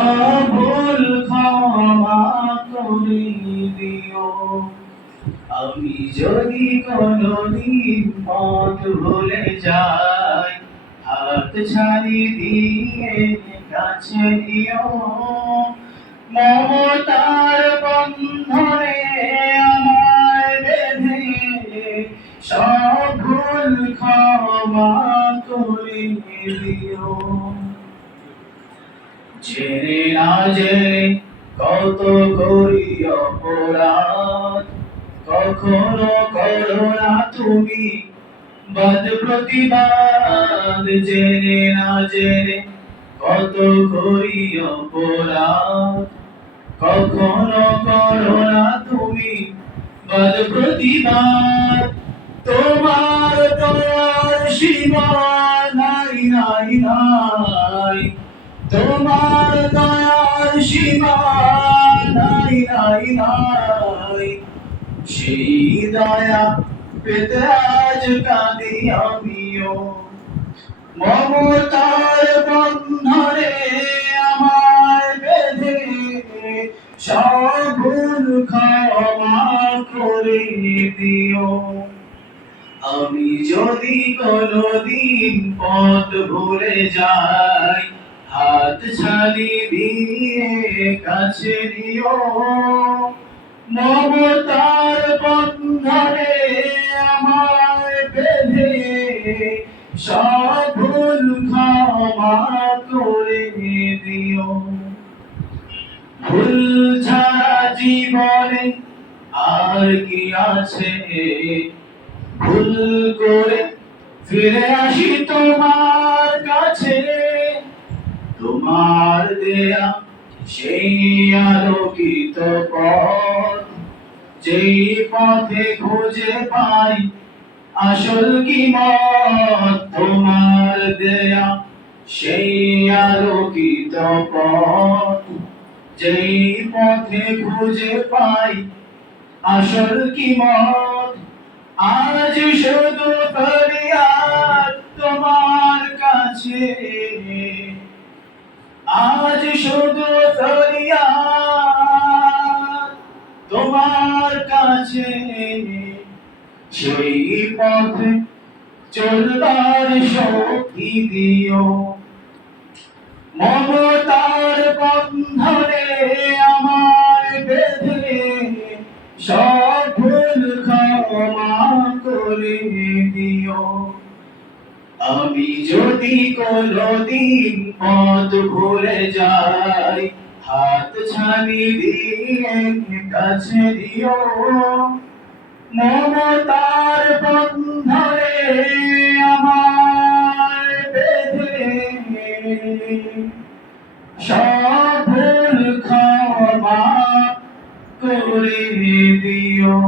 সব ভুল ক্ষমা করে দিও। আমি যদি কোনদিন পথ ভুলে যাই, হাত ছাড়ি দিয়ে কাছে নিও। মমতার বন্ধনে আমায় বেঁধে সব ভুল ক্ষমা করে দিও। জেনে না জেনে কত করি অপরাধ, কখনো করো না তুমি বাদ প্রতিবাদ। জেনে না জেনে কত করি অপরাধ, কখনো করো না তুমি বাদ প্রতিবাদ। তোমার দয়ার সীমা নাই নাই নাই, তোমার দয়ার সীমা নাই নাই নাই। সেই দয়া পেতে আজ কাঁদি আমিও। মমতার বন্ধনে আমায় বেঁধে সব ভুল ক্ষমা করে দিও। আমি যদি কোনদিন পথ ভুলে যাই, হাত ছাড়ি দিয়ে কাছে নিও। মমতার বন্ধনে আমায় বেঁধে সব ভুল ক্ষমা করে দিও। ভুল ছাড়া জীবনে আর কি আছে, ভুল করে ফিরে আসি তোমার কাছে। তোমার দেয়া সেই আলোকিত পথ, যেই পথে খুঁজে পাই আসল কি মত। তোমার দেয়া সেই আলোকিত পথ, যেই পথে খুঁজে পাই আসল কি মত। আজ শুধু ফরিয়াদ তোমার কাছে, আজ শুধু ফরিয়াদ তোমার কাছে। সেই পথে চলবার শক্তি দিও। মমতার বন্ধনে আমায় বেঁধে সব ভুল ক্ষমা করে দিও। আমি যদি কোনদিন পথ ভুলে যাই, হাত ছাড়ি দিয়ে কাছে দিও। মমতার বন্ধনে আমায় বেঁধে সব ভুল ক্ষমা করে দিও।